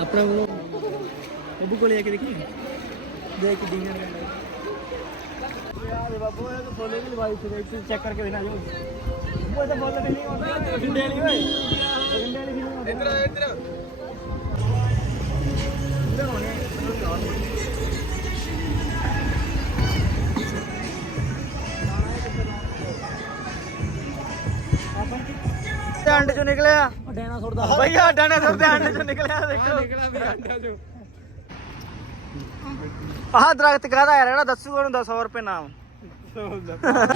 ਆਪਣਾ ਉਹ ਬੱਬੂ ਕੋਲੇ ਆ ਕੇ ਦੇਖੀ? ਦੇਖ ਕੇ ਡੀਂਗਣ ਯਾਰ ਬਾਬੂ ਇਹ ਤਾਂ ਬੋਲੇ ਵੀ ਲਵਾਈ ਸੀ ਇੱਥੇ ਚੈੱਕ ਕਰਕੇ ਦੇਣਾ ਜੋ ਉਹ ਤਾਂ ਬੋਲ ਨਹੀਂ ਆਉਂਦਾ ਡੰਡੇ ਵਾਲੀ ਓਏ। ਡੰਡੇ ਵਾਲੀ ਫੀਲਿੰਗ ਇੱਧਰ ਇੱਧਰ ਇੱਧਰ ਹੋਣੇ ਤੇ ਅੰਡ ਚੋਂ ਨਿਕਲਿਆ। ਡਾਇਨਾਸੌਰ ਦਾ। ਬਈ ਆ ਡਾਇਨਾਸੌਰ ਦੇ ਅੰਡ ਚੋਂ ਨਿਕਲਿਆ ਦੇਖੋ। ਨਿਕਲਿਆ ਵੀ ਅੰਡਾਂ ਚੋਂ। ਆਹ ਦਰਖਤ ਕਾਹਦਾ ਯਾਰ ਇਹਦਾ ਦੱਸੂਗਾ ਉਹਨੂੰ 100 ਰੁਪਏ ਨਾਮ।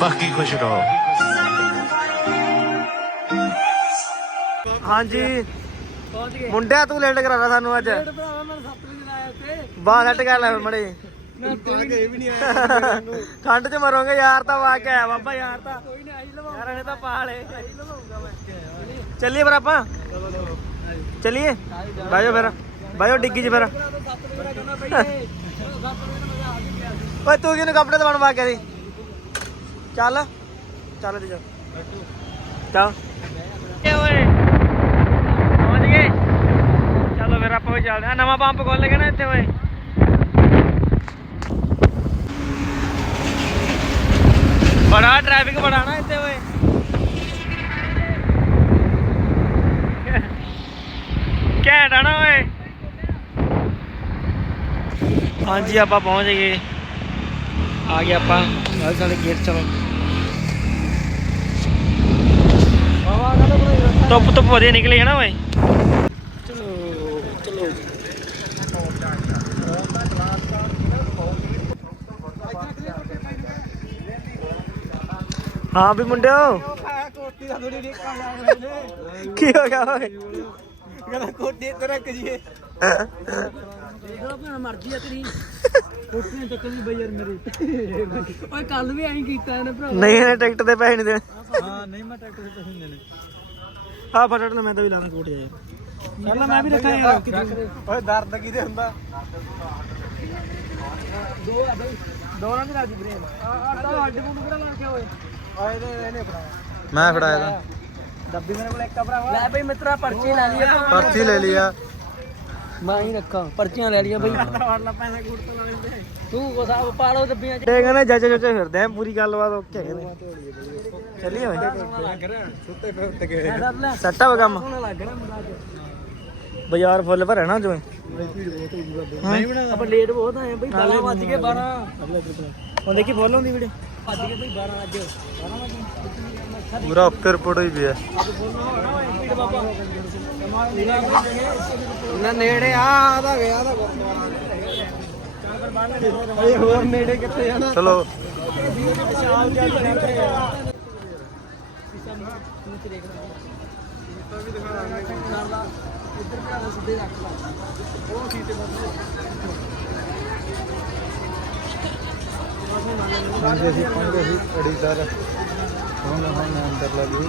ਬਾਕੀ ਖੁਸ਼ ਰਹੋ ਹਾਂਜੀ। ਪਹੁੰਚ ਗਏ। ਮੁੰਡਿਆ ਤੂੰ ਲੇਟ ਕਰਾਣਾ ਸਾਨੂੰ ਅੱਜ। ਡੇਢ ਭਰਾਵਾ ਮੈਂ 7 ਵਜੇ ਆਇਆ ਉੱਥੇ। ਬਾਹਰ ਹਟ ਕਰ ਲੈ ਫਿਰ ਮੜੇ। ਮੈਂ ਕੋਈ ਵੀ ਨਹੀਂ ਆਇਆ। ਠੰਡ 'ਚ ਮਰੋਗੇ ਯਾਰ ਤਾਂ ਵਾ ਕੇ ਆਇਆ ਬਾਬਾ ਯਾਰ ਤਾਂ ਕੋਈ ਨਹੀਂ ਆਈ ਲਵਾਉਂ ਯਾਰ ਇਹ ਤਾਂ ਪਾਲੇ ਆਈ ਲਵਾਉਂਗਾ ਮੈਂ। ਚੱਲੀਏ ਫਿਰ ਆਪਾਂ? ਚੱਲੀਏ? ਬਾਜੋ ਫਿਰ, ਬਾਜੋ ਡਿੱਗੀ 'ਚ ਫਿਰ। ਓਏ, ਤੂੰ ਕਿਹਨੂੰ ਕੱਪੜੇ ਦਵਾਉਣ ਵਾ ਕੇ ਦੀ ਚੱਲ ਚੱਲ ਤੇ ਜਾ। ਚੱਲ। ਪਹੁੰਚ ਗਏ ਚਲੋ ਫਿਰ ਆਪਾਂ ਵੀ ਚੱਲਦੇ ਆ ਨਵਾਂ ਪੰਪ ਖੋਲ ਲਗੇ ਇੱਥੇ ਓਏ। ਬੜਾ ਟ੍ਰੈਫਿਕ ਬੜਾ ਨਾ ਇੱਥੇ ਓਏ ਘੈਂਟ ਆ ਨਾ ਓਏ। ਹਾਂਜੀ ਆਪਾਂ ਪਹੁੰਚ ਗਏ। ਆ ਗਏ ਆਪਾਂ। ਨਾਲ ਸਾਡੇ ਗੇਟ ਚਲੋ। ਧੁੱਪ ਧੁੱਪ ਵਧੀਆ ਨਿਕਲੀ ਹੈ ਨਾ ਓਏ। ਚਲੋ ਚਲੋ। ਹਾਂ ਵੀ ਮੁੰਡਿਓ। ਕੀ ਹੋ ਗਿਆ ਓਏ? ਕਹਿੰਦਾ ਕੋਟੀ ਤੇ ਰੱਖ ਜੀਏ ਦੇਖ ਲਓ ਭਾਵੇਂ ਮਰਜ਼ੀ ਆ ਤੇਰੀ। ਕੋਟੀਆਂ ਚੱਕਣੀ ਬਈ ਯਾਰ ਮੇਰੀ। ਓਏ ਕੱਲ ਵੀ ਐਂ ਕੀਤਾ ਇਹਨੇ ਭਰਾ। ਨਹੀਂ ਇਹਨੇ ਟਿਕਟ ਦੇ ਪੈਸੇ ਨਹੀਂ ਦੇਣੇ। ਹਾਂ ਨਹੀਂ ਮੈਂ ਟਰੈਕਟਰ ਦੇ ਪੈਸੇ ਨਹੀਂ ਦੇਣੇ। ਆ ਫਟੜ ਲੈ ਮੈਂ ਤਾਂ ਵੀ ਲਾਣਾ ਕੋਟ ਜਾਏ ਪਹਿਲਾਂ ਮੈਂ ਵੀ ਰੱਖਾਂ ਯਾਰ ਓਏ ਦਰਦ ਕਿਤੇ ਹੁੰਦਾ? ਦੋ ਆ ਬਈ। ਦੋਨਾਂ ਦੀ ਰਾਜੀ ਵੀਰੇ ਆ ਆ ਤਾਂ ਅੱਡ ਮੁੰਡ ਕਿਹੜਾ ਲਾ ਕੇ ਓਏ? ਆਏ ਨੇ ਇਹਨੇ ਫੜਾ ਮੈਂ ਫੜਾਇਆ ਤਾਂ। ਡੱਬੀ ਮੇਰੇ ਕੋਲ ਇੱਕ ਆ ਭਰਾਵਾ। ਲੈ ਬਈ ਮਿੱਤਰਾ ਪਰਚੀ ਲੈ ਲਈ ਆਪਾਂ ਪਰਚੀ ਲੈ ਲਿਆ ਮੈਂ ਹੀ ਰੱਖਾਂ ਪਰਚੀਆਂ ਲੈ ਲਈਆਂ ਬਈ। ਵੜ ਲਾ ਪੈਸਾ ਕੋਟ ਤੋਂ ਲਾ ਲੈਂਦੇ। ਤੂੰ ਕੋ ਸਾਹਿਬ ਪਾ ਲਓ ਡੱਬੀਆਂ ਚ। ਇਹ ਕਹਿੰਦੇ ਜੱਜ ਜੱਜ ਫਿਰਦੇ ਆ ਪੂਰੀ ਗੱਲਬਾਤ ਓਕੇ ਕਹਿੰਦੇ। ਚੱਲੀਏ ਓਏ ਸੁੱਤੇ ਫਿਰ ਉੱਤੇ ਗਏ ਸਰ ਲੈ ਸੱਟ ਆ ਵਾ ਕੰਮ। ਲੱਗ ਰਿਹਾ ਮੁੰਡਾ ਅੱਜ ਬਾਜ਼ਾਰ ਫੁੱਲ ਭਰਿਆ ਨਾ ਜਿਵੇਂ। ਨਹੀਂ ਬਣਾਦਾ ਆਪਾਂ ਲੇਟ ਬਹੁਤ ਆਏ ਬਈ 12 ਵੱਜ ਗਏ 12 ਹੁਣ ਦੇਖੀ ਫੁੱਲ ਹੁੰਦੀ ਵੀਡੀਓ। ਵੱਜ ਗਏ ਬਈ 12 ਅੱਜ। 12 ਵਜੇ ਪੂਰਾ ਉੱਪਰ ਰਿਪੋਰਟ ਹੋਈ ਪਿਆ। ਨਾ ਨੇੜੇ ਆ ਆਦਾ ਗਿਆ ਦਾ ਅਰੇ ਹੋਰ ਨੇੜੇ ਕਿੱਥੇ ਜਾਣਾ? ਚਲੋ। ਸ਼ਾਮ ਜਾ ਕੇ ਇੱਧਰ ਭਰਾ ਸਿੱਧੇ ਹੁਣ ਹੁਣ ਅੰਦਰ ਲੱਗੀ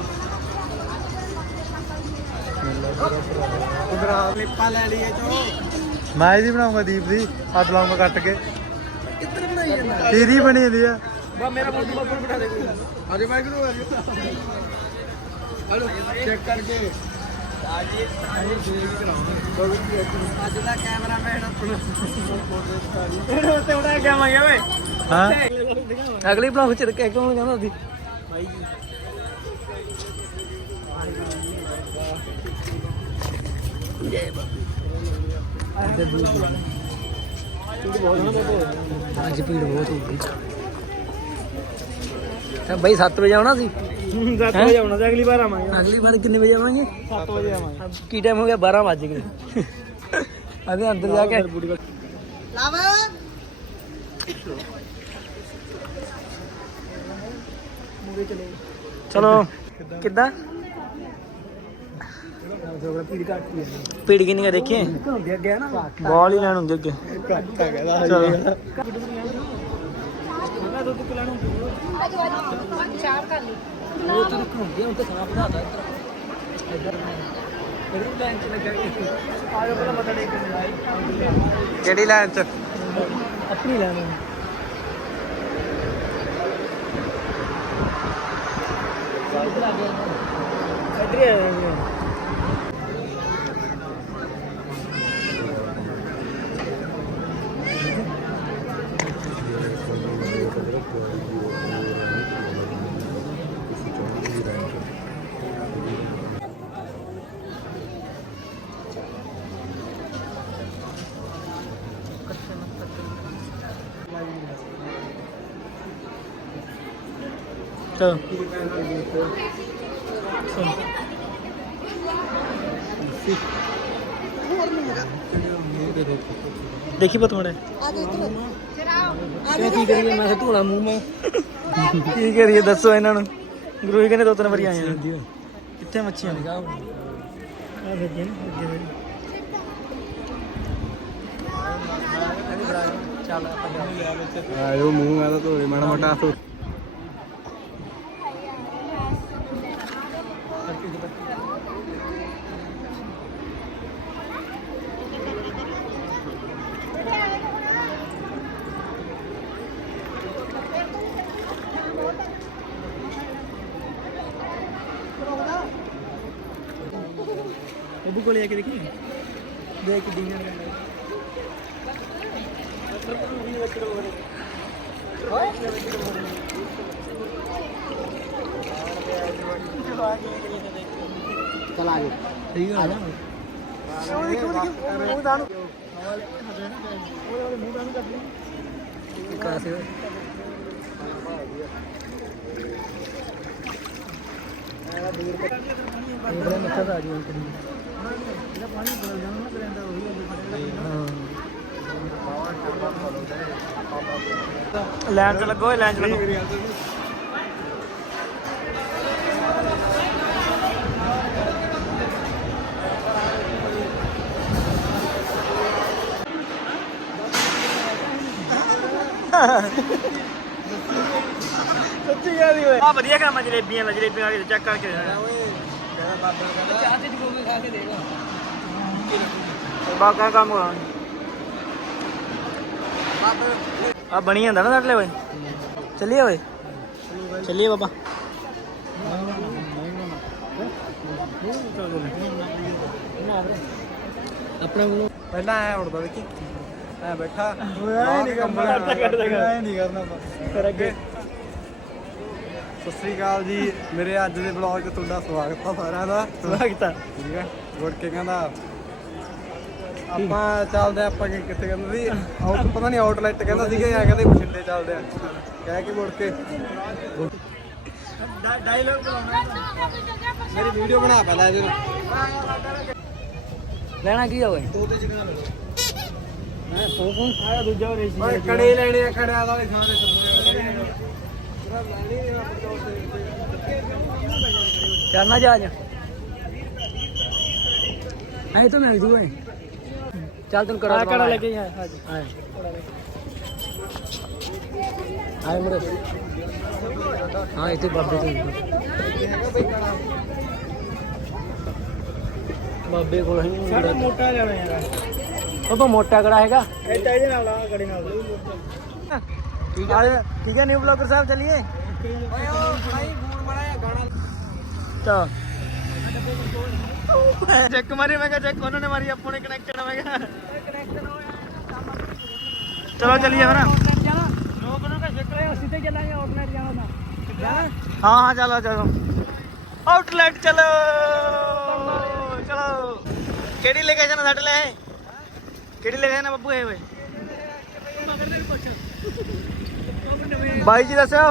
ਉਧਰ ਆ ਲਿਪਾ ਲੈ ਲਈਏ ਚੋ ਮੈਂ ਇਹਦੀ ਬਣਾਉਂਗਾ ਦੀਪ ਦੀ ਆ ਬਲੌਂਗ ਕੱਟ ਕੇ। ਕਿੱਧਰ ਬਣਾਈ ਜਾਂਦਾ? ਤੇਰੀ ਬਣੀ ਜਾਂਦੀ ਆ। ਬਾ ਮੇਰਾ ਤੂੰ ਬੱਬੂ ਬਿਠਾ ਦੇ ਕੋਈ। ਅਜੇ ਮੈਂ ਕਿਹਨੂੰ ਹਲੋ ਚੈੱਕ ਕਰਕੇ। ਅੱਜ ਅੱਜ ਦਾ ਕੈਮਰਾਮੈਨ ਆਪਣਾ। ਇਹਨੂੰ ਉੱਤੇ ਉਡਾ ਕੇ ਆਵਾਂਗੇ ਓਏ। ਹਾਂ। ਅਗਲੀ ਬਲੌਗ ਚ ਕੌਣ ਕਹਿੰਦਾ ਸੀ। ਅੱਜ ਭੀੜ ਬਹੁਤ ਹੋ ਗਈ। ਤਾਂ ਬਈ 7 ਵਜੇ ਆਉਣਾ ਸੀ? 7 ਵਜੇ ਆਉਣਾ ਤੇ ਅਗਲੀ ਵਾਰ ਆਵਾਂਗੇ। ਅਗਲੀ ਵਾਰ ਕਿੰਨੇ ਵਜੇ ਆਵਾਂਗੇ? 7 ਵਜੇ ਆਵਾਂਗੇ। ਕੀ ਟਾਈਮ ਹੋ ਗਿਆ? 12 ਵੱਜ ਗਏ। ਅਦੇ ਅੰਦਰ ਜਾ ਕੇ ਚਲੋ ਕਿੱਦਾਂ ਘੱਟ ਹੀ ਹੈ ਪੀੜ ਕਿੰਨੀ ਹੁੰਦੀ ਅੱਗੇ ਨਾ ਬਾਲ ਹੀ ਲੈਣ ਹੁੰਦੀ ਅੱਗੇ। ਘੱਟ ਆ ਗਿਆ ਚਲੋ। ਮੈਂ ਦੁੱਧ ਪਿਲਾਣਾ ਚਾਰ ਕਰ ਲਈ ਉਹ ਤੂੰ ਹੁੰਦੀ ਹੁਣ ਤੇ ਖਾਣਾ ਬਣਾਦਾ ਇੱਧਰ ਕਿਹੜੀ ਲਾਈਨ ਚ? ਲੱਗਾ ਆ। ਜਾ ਪਹਿਲਾਂ ਮੱਥਾ ਟੇਕ ਕੇ ਜਾਈ ਕਿਹੜੀ ਲਾਈਨ ਚ ਆਪਣੀ ਲਾਈਨ ਇੱਧਰ ਚਲੋ ਦੇਖੀ ਪਤ ਮੜੇ ਕਿਉਂ ਕੀ ਕਰੀਏ? ਮੈਂ ਧੋਣਾ ਮੂੰਹ ਮੈਂ ਕੀ ਕਰੀਏ? ਦੱਸੋ ਇਹਨਾਂ ਨੂੰ। ਗੁਰੂ ਜੀ ਕਹਿੰਦੇ ਦੋ ਤਿੰਨ ਵਾਰੀ ਆਏ ਆ। ਕਿੱਥੇ ਮੱਛੀਆਂ ਨੇ ਆ ਵੇਖੀ ਨਾ ਅੱਗੇ। ਚੱਲ ਆਪਾਂ ਆਇਓ ਮੂੰਹ ਮੈਂ ਤਾਂ ਧੋਰੇ ਮਾੜਾ ਮੋਟਾ ਕੋਲੇ ਆ ਕੇ ਦੇਖੀ? ਦੇਖ ਡਿੰਗਰ ਚਲ ਆ ਜਾ ਸਹੀ ਗੱਲ ਆ ਉਹ ਦੇਖੋ ਦੇਖੋ ਮੂੰਹ ਦਾ ਨੂੰ। ਕਾਸੇ ਇਹ ਮੱਥਾ ਆ ਜੀ ਕਰੀ ਲੈਣ ਚ ਲੱਗੋ ਲੈਣ ਚ ਲੱਗੋ। ਸੱਚੀ ਗੱਲ ਓਏ। ਆ ਵਧੀਆ ਕੰਮ ਜਲੇਬੀਆਂ ਦਾ ਜਲੇਬੀਆਂ ਆ ਕੇ ਚੈੱਕ ਕਰਕੇ ਚਾਹ ਤੇ ਜਗੋਗੇ ਖਾ ਕੇ ਦੇਗਾ ਬਾਕਾ ਕੰਮ ਕਰਾਂ ਆ ਬਣੀ ਜਾਂਦਾ ਨਾ ਸਾਡੇ ਓਏ। ਚੱਲੀਏ ਓਏ। ਚੱਲੀਏ ਬਾਬਾ। ਆਪਣਾ ਪਹਿਲਾਂ ਐ ਉੜਦਾ ਦੇਖੀ। ਐ ਬੈਠਾ। ਓਏ ਨਹੀਂ ਕਰਨਾ। ਫਿਰ ਅੱਗੇ। ਸਤਿ ਸ੍ਰੀ ਅਕਾਲ ਜੀ। ਮੇਰੇ ਅੱਜ ਦੇ ਵਲੌਗ 'ਚ ਤੁਹਾਡਾ ਸਵਾਗਤ ਆ ਸਾਰਿਆਂ ਦਾ। ਸਵਾਗਤ ਆ। ਠੀਕ ਹੈ ਗੁੜ ਕੇ ਕਹਿੰਦਾ ਆਪਾਂ ਚੱਲਦੇ ਆ ਆਪਾਂ ਕਿ- ਕਿੱਥੇ ਕਹਿੰਦਾ ਸੀ? ਆਊਟ ਪਤਾ ਨਹੀਂ ਆਊਟਲੈਟ ਕਹਿੰਦਾ ਸੀਗਾ ਜਾਂ ਕਹਿੰਦੇ ਬਠਿੰਡੇ ਚੱਲਦੇ ਆ। ਕਹਿ ਕੇ ਮੁੜ ਕੇ। ਡਾਇਲੌਗ ਮੇਰੀ ਵੀਡੀਓ ਬਣਾ ਪਹਿਲਾਂ ਇਹਦੇ ਲੈਣਾ ਕੀ ਆ ਓਏ? ਤੋਤੇ ਚਿਕਨ ਲੈ ਮੈਂ ਫੋਨ ਫੋਨ ਆਇਆ ਦੂਜਾ ਰੇਸੀ ਓਏ ਕੜੇ ਲੈਣੇ ਆ ਕੜਿਆਂ ਵਾਲੇ ਥਾਂ ਤਾਂ ਜੂਗਾ ਚੱਲ ਤੈਨੂੰ ਕਰਾ ਆ ਕੜਾ ਲੈ ਕੇ ਆ ਹਾਂ ਜੀ ਆਏ। ਆਏ ਮੁਰੇ ਹਾਂ ਇੱਥੇ ਬਾਬੇ ਤੋਂ ਬਾਬੇ ਕੋਲ ਹੈ ਸਾਡਾ ਮੋਟਾ ਜਾਣਾ ਯਾਰ ਉਹ ਤਾਂ ਮੋਟਾ ਕੜਾ ਹੈਗਾ। ਇਹ ਤਾਂ ਇਹਦੇ ਨਾਲ ਆ ਗੜੀ ਨਾਲ। ਠੀਕ ਹੈ। ਠੀਕ ਹੈ ਨਿਊ ਬਲੌਗਰ ਸਾਹਿਬ ਚੱਲੀਏ? ਓਏ ਓ ਭਾਈ ਫੋਨ ਮੜਾਇਆ ਗਾਣਾ ਤਾਂ। ਚੈੱਕ ਮਾਰੀ ਮੈਂ ਕਿਹਾ ਚੈੱਕ ਉਹਨਾਂ ਨੇ ਮਾਰੀ ਆਪਾਂ ਨੇ ਕਨੈਕਸ਼ਨ ਮੈਂ ਕਿਹਾ। ਚਲੋ ਚੱਲੀਏ ਫਿਰ। ਲੋਕ ਨੂੰ ਕਹ ਸਿੱਕਰੇ ਸਿੱਧੇ ਚੱਲਾਂਗੇ ਆਊਟਲੈਟ ਜਾਣਾ ਤਾਂ। ਹਾਂ ਹਾਂ ਚਲੋ ਚਲੋ। ਆਊਟਲੈਟ ਚਲੋ। ਚਲੋ। ਕਿਹੜੀ ਲੋਕੇਸ਼ਨ ਸਾਡੇ ਲੈ ਕਿਹੜੀ ਲੋਕੇਸ਼ਨ ਹੈ ਬੱਬੂ ਇਹ ਵੇ ਬਾਈ ਜੀ ਦੱਸਿਓ।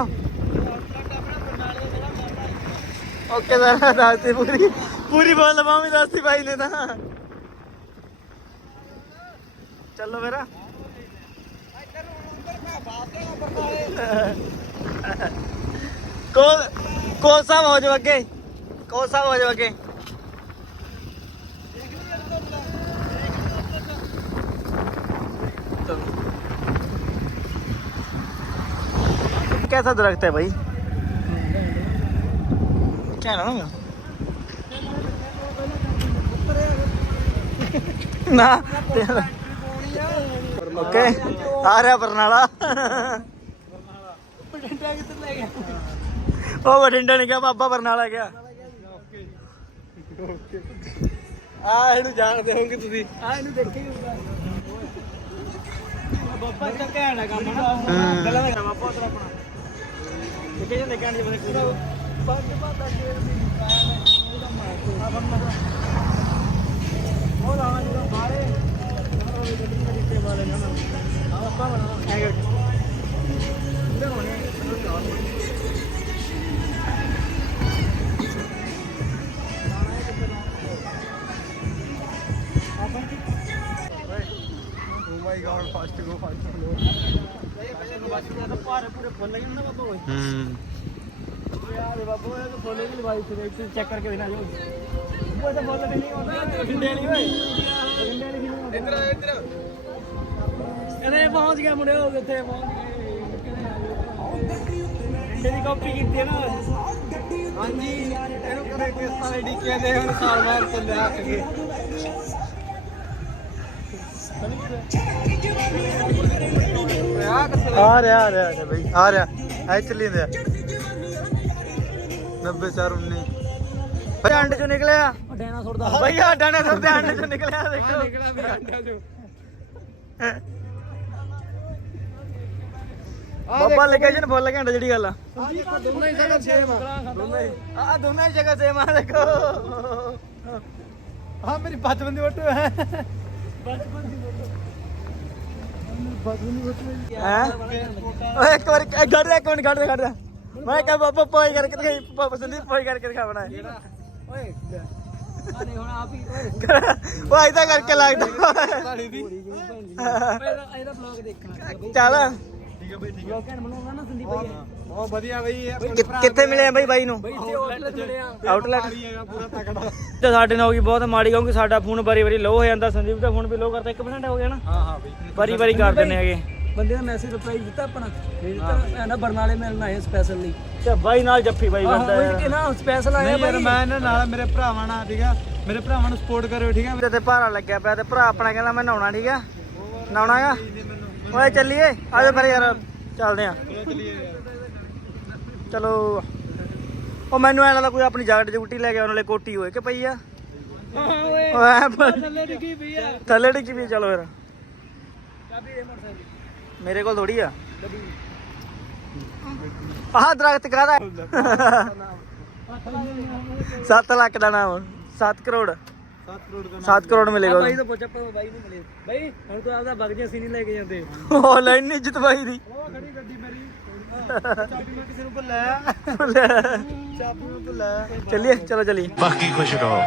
ਓਕੇ ਸਰ, ਦੱਸਤੀ ਪੂਰੀ। ਪੂਰੀ ਬੋਲ ਲਵਾਂ ਦੱਸਤੀ ਬਾਈ ਨੇ ਤਾਂ। ਚੱਲੋ ਫਿਰ। ਕੋਲ ਕੋਲ ਸਾਹਿਬ ਹੋ ਜਾਓ ਅੱਗੇ। ਕੋਲ ਸਾਹਿਬ ਹੋ ਜਾਓ ਅੱਗੇ। कैसा दरख्त है भाई क्या नाम है ना ओके आ रहा बरनाला ਉਹ ਬਠਿੰਡਾ ਨਹੀਂ ਗਿਆ ਬਾਬਾ ਬਰਨਾਲਾ ਗਿਆ ਆ ਇਹਨੂੰ ਜਾਣਦੇ ਹੋਗੇ ਤੁਸੀਂ ਆ ਇਹਨੂੰ ਦੇਖੀ ਬਾਬਾ ਤਾਂ ਕਹਿਣ ਦਾ ਕੰਮ ਨਾ ਹਮ। ਗੱਲਾਂ ਦਾ ਕੰਮ ਆਪੋ ਆਪਣਾ ਆਪਣਾ ਕਿੱਥੇ ਜਾਂਦੇ ਕਹਿੰਦੇ ਬੰਦੇ ਕਿਹੜਾ ਪੰਜ ਪਾਤਾ ਡੇਢ ਦੀ ਪਾਇਆ ਮੈਂ ਉਹਦਾ ਮਾਰ ਆ ਬੰਦਾ ਹੋਰ ਆ ਜਿਹੜਾ ਬਾਰੇ ਜਿਹੜਾ ਉਹ ਗੱਡੀ ਦੇ ਜਿੱਤੇ ਵਾਲੇ ਨਾ ਨਾ ਆਪਾਂ ਬਣਾ ਐਂਗਲ ਇਹਦਾ ਹੋਣੇ ਇਹਦਾ ਹੋਣੇ Oh my god, fast go, fast go. ਇਹ ਤਾਂ ਫੁੱਲ ਵੀ ਲਵਾਈ ਸੀ ਇੱਕ ਚੈੱਕ ਕਰਕੇ ਦੇਣਾ ਜੋ ਦੀ ਕਾਪੀ ਕੀਤੀ ਹੈ। ਨਾ ਹਾਂਜੀ ਇਹਨੂੰ ਕਦੇ ਕਿਸ ਆਈਡੀ ਕਹਿੰਦੇ ਹੁਣ ਸਾਲ ਬਾਅਦ ਤੋਂ ਲਿਆ ਕੇ ਆ ਆ ਰਿਹਾ ਆ ਰਿਹਾ ਆ ਬਈ ਆ ਰਿਹਾ। ਐ ਚੱਲੀ ਆ। 90 4 19 ਬਈ ਅੰਡ ਚੋਂ ਨਿਕਲਿਆ। ਡਾਇਨਾਸੌਰ ਦਾ। ਬਈ ਆ ਡਾਣੇ ਦੇ ਅੰਡ ਚੋਂ ਨਿਕਲਿਆ ਦੇਖੋ। ਨਿਕਲਾ ਵੀ ਅੰਡਿਆਂ ਚੋਂ। ਬਾਬਾ ਲੋਕੇਸ਼ਨ ਭੁੱਲ ਗਿਆ ਜਿਹੜੀ ਗੱਲ ਆ। ਆ ਦੋਨਾਂ ਹੀ ਜਗ੍ਹਾ ਸੇਮ ਆ। ਦੋਨਾਂ ਹੀ। ਆ ਦੋਨਾਂ ਹੀ ਜਗ੍ਹਾ ਸੇਮ ਆ ਦੇਖੋ। ਹਾਂ ਮੇਰੀ ਬਚਪਨ ਦੀ ਫੋਟੋ ਹੈ। ਬਚਪਨ ਦੀ ਹੈ? ਓਏ ਇੱਕ ਵਾਰ ਗੱਡ ਦੇ ਕੋਣ ਗੱਡ ਦੇ ਗੱਡ ਮੈਂ ਕਹਾਂ ਬਾਬਾ ਪੋਈ ਕਰਕੇ ਦਿਖਾਈ ਬਾਬਾ ਸੰਦੀਪ ਪੋਈ ਕਰਕੇ ਦਿਖਾਵਣਾ ਹੈ ਓਏ ਆ ਨਹੀਂ ਹੁਣ ਆਪ ਹੀ ਓਏ। ਉਹ ਐਦਾਂ ਕਰਕੇ ਲੱਗਦਾ ਚੱਲ। ਠੀਕ ਹੈ ਬਈ ਠੀਕ ਬਲੌਗ ਕਹਿਣ ਬਣਾਉਂਦਾ ਨਾ ਸੰਦੀਪ ਭਾਈ। ਬਹੁਤ ਵਧੀਆ ਬਈ ਕਿ- ਕਿੱਥੇ ਮਿਲੇ ਆ ਬਈ ਬਾਈ ਨੂੰ? ਬਈ ਇੱਥੇ ਆਊਟਲੈਟ ਮਿਲਿਆ ਆਊਟਲੈਟ ਵੀ ਹੈਗਾ ਪੂਰਾ ਤਕੜਾ। ਤੇ ਸਾਡੇ ਨਾਲ ਹੋ ਗਈ ਬਹੁਤ ਮਾੜੀ ਕਿਉਂਕਿ ਸਾਡਾ ਫੋਨ ਵਾਰੀ ਵਾਰੀ ਲੋ ਹੋ ਜਾਂਦਾ ਸੰਦੀਪ ਦਾ ਫੋਨ ਵੀ ਲੋ ਕਰਦਾ 1% ਹੋ ਗਿਆ ਨਾ। ਹਾਂ ਹਾਂ ਬਈ। ਵਾਰੀ ਵਾਰੀ ਕਰ ਦਿੰਦੇ ਹੈਗੇ। ਬੰਦੇ ਦਾ ਮੈਸੇਜ ਰਿਪਲਾਈ ਦਿੱਤਾ ਆਪਣਾ ਇਹ ਤਾਂ ਐਂਦਾ ਬਰਨਾਲੇ ਮਿਲਣਾ ਹੈ ਸਪੈਸ਼ਲ ਲਈ। ਤੇ ਬਾਈ ਨਾਲ ਜੱਫੀ ਬਾਈ ਆਹ ਬੰਦਾ ਉਹ ਕਿ ਨਾ ਸਪੈਸ਼ਲ ਆਇਆ ਨਹੀਂ ਯਾਰ ਬਾਈ। ਮੈਂ ਇਹਨਾਂ ਨਾਲ ਮੇਰੇ ਭਰਾਵਾਂ ਨਾਲ ਠੀਕ ਆ? ਮੇਰੇ ਭਰਾਵਾਂ ਨੂੰ ਸਪੋਰਟ ਕਰਿਓ ਠੀਕ ਆ? ਤੇ ਤੇ ਭਾਰਾ ਲੱਗਿਆ ਪਿਆ ਤੇ ਭਰਾ ਆਪਣਾ ਕਹਿੰਦਾ ਮੈਂ ਨਹਾਉਣਾ ਠੀਕ ਆ? ਨਹਾਉਣਾ ਆ? ਓਏ ਚੱਲੀਏ ਆਜੋ ਫਿਰ ਯਾਰ ਚੱਲਦੇ ਆ ਚਲੋ ਉਹ ਮੈਨੂੰ ਐ ਲੱਗਦਾ ਕੋਈ ਆਪਣੀ ਜੈਕਟ ਜੁਗਟੀ ਲੈ ਕੇ ਆਉਣ ਵਾਲੇ ਕੋਟੀ ਹੋਏ ਕਿ ਪਈ ਆ? ਓਏ ਥੱਲੇ ਡਿੱਗੀ ਪਈ ਆ। ਥੱਲੇ ਡਿੱਗੀ ਵੀ ਚਲੋ ਫਿਰ। ਚਾਬੀ ਦੇ ਮੋਟਰਸਾਈਕਲ ਮੇਰੇ ਕੋਲ ਥੋੜੀ ਆ। ਆਹ ਦਰਖਤ ਕਾਹਦਾ? 7 ਲੱਖ ਦਾ ਨਾਮ। 7 ਕਰੋੜ। 7 ਕਰੋੜ ਦਾ 7 ਕਰੋੜ ਮਿਲੇਗਾ ਬਾਈ ਤੋਂ ਪੁੱਛ ਆਪਾਂ ਬਾਈ ਨੂੰ ਮਿਲੇ। ਬਾਈ ਹੁਣ ਤੂੰ ਆਪਦਾ ਬਗਜੀਆਂ ਸੀ ਨਹੀਂ ਲੈ ਕੇ ਜਾਂਦੇ। ਉਹ ਨਹੀਂ ਇੱਜ਼ਤ ਬਾਈ ਦੀ। ਉਹ ਖੜੀ ਗੱਡੀ ਮੇਰੀ। ਚਾਬੀ ਮੈਂ ਕਿਸੇ ਨੂੰ ਭੁੱਲਿਆ ਚਾਬੀ ਮੈਂ ਭੁੱਲਿਆ ਚੱਲੀਏ ਚਲੋ ਚੱਲੀਏ। ਬਾਕੀ ਖੁਸ਼ ਰਹੋ।